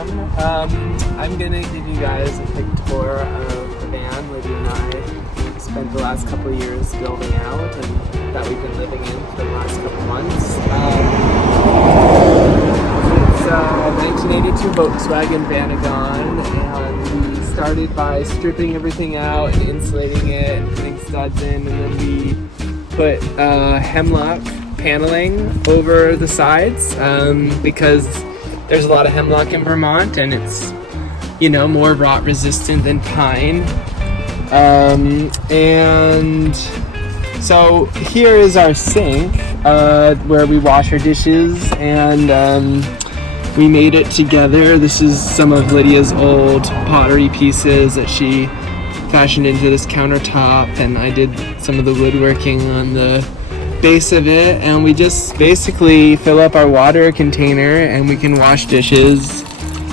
everyone. I'm gonna give you guys a quick tour of the van Lydia and I spent the last couple of years building out and that we've been living in for the last couple months. It's a 1982 Volkswagen Vanagon, and we started by stripping everything out and insulating it and putting studs in, and then we put hemlock paneling over the sides because there's a lot of hemlock in Vermont and it's, you know, more rot resistant than pine. And so here is our sink where we wash our dishes, and we made it together. This is some of Lydia's old pottery pieces that she fashioned into this countertop, and I did some of the woodworking on the base of it, and we just basically fill up our water container and we can wash dishes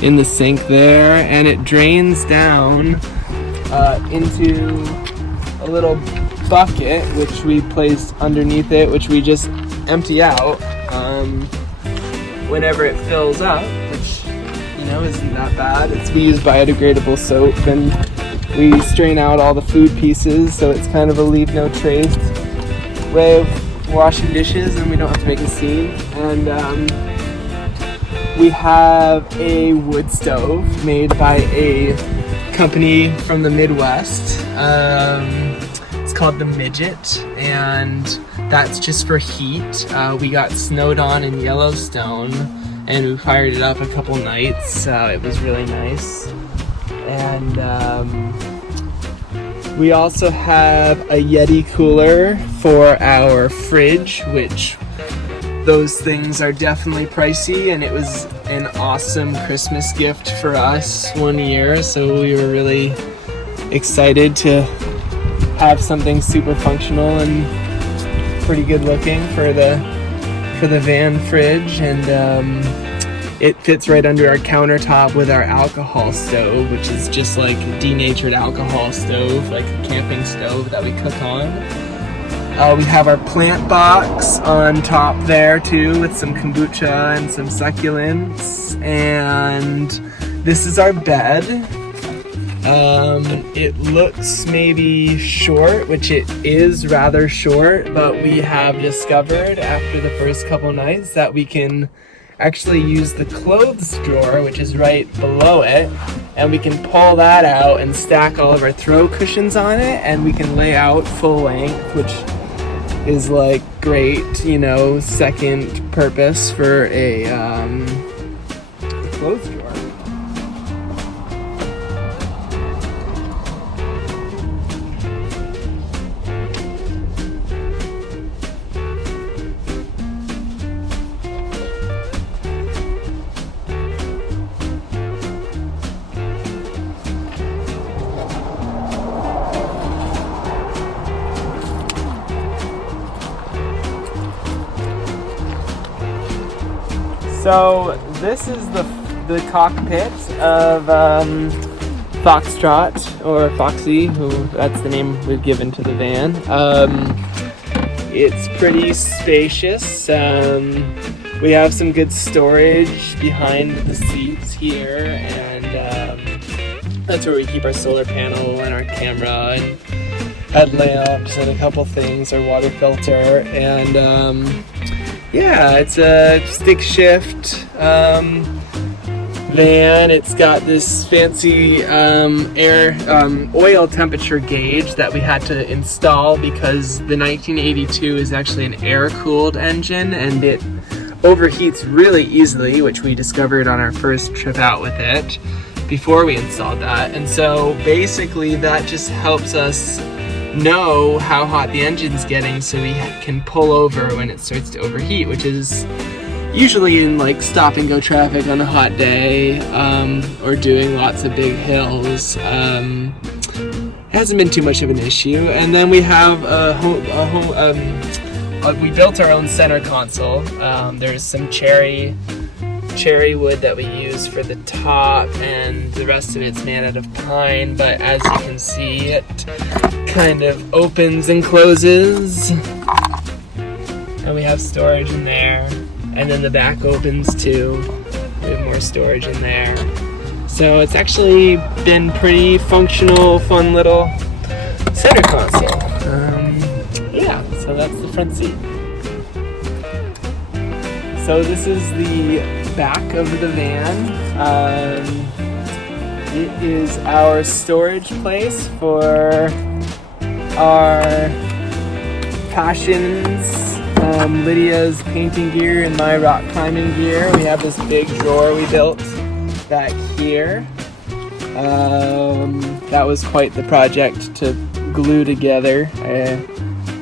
in the sink there, and it drains down into a little bucket which we placed underneath it, which we just empty out whenever it fills up, which, you know, isn't that bad. We use biodegradable soap, and we strain out all the food pieces, so it's kind of a leave no trace way of washing dishes, and we don't have to make a scene. And we have a wood stove made by a company from the Midwest. It's called the Midget, and that's just for heat. We got snowed on in Yellowstone, and we fired it up a couple nights. It was really nice. And we also have a Yeti cooler for our fridge, which those things are definitely pricey, and it was an awesome Christmas gift for us one year, so we were really excited to have something super functional and pretty good looking for the van fridge. And it fits right under our countertop with our alcohol stove, which is just like a denatured alcohol stove, like a camping stove that we cook on. We have our plant box on top there too, with some kombucha and some succulents. And this is our bed. It looks maybe short, which it is rather short, but we have discovered after the first couple nights that we can actually use the clothes drawer, which is right below it, and we can pull that out and stack all of our throw cushions on it, and we can lay out full length, which is like great, you know, second purpose for a clothes drawer. So this is the cockpit of Foxtrot, or Foxy, that's the name we've given to the van. It's pretty spacious. We have some good storage behind the seats here, and that's where we keep our solar panel and our camera and headlamps and a couple things, our water filter, and yeah, it's a stick shift van. It's got this fancy oil temperature gauge that we had to install because the 1982 is actually an air-cooled engine, and it overheats really easily, which we discovered on our first trip out with it before we installed that. And so basically that just helps us know how hot the engine's getting, so we can pull over when it starts to overheat, which is usually in like stop and go traffic on a hot day, or doing lots of big hills. Hasn't been too much of an issue. And then we have we built our own center console. There's some cherry wood that we use for the top, and the rest of it's made out of pine, but as you can see, it kind of opens and closes, and we have storage in there, and then the back opens too. We have more storage in there. So it's actually been pretty functional, fun little center console. Yeah, so that's the front seat. So this is the back of the van. It is our storage place for our passions, Lydia's painting gear and my rock climbing gear. We have this big drawer we built back here. That was quite the project to glue together.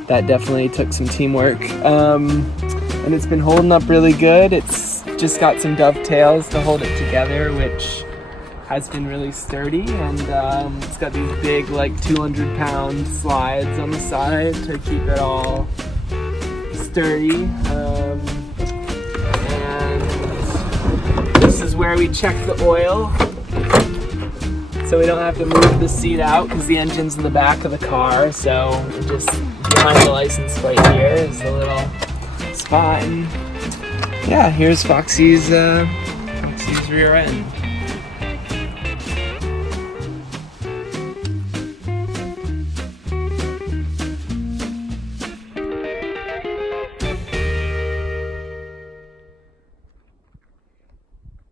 That definitely took some teamwork. And it's been holding up really good. It's just got some dovetails to hold it together, which has been really sturdy. And it's got these big, like 200-pound slides on the side to keep it all sturdy. And this is where we check the oil, so we don't have to move the seat out because the engine's in the back of the car. So just behind the license plate here is the little spot. And yeah, here's Foxy's rear end.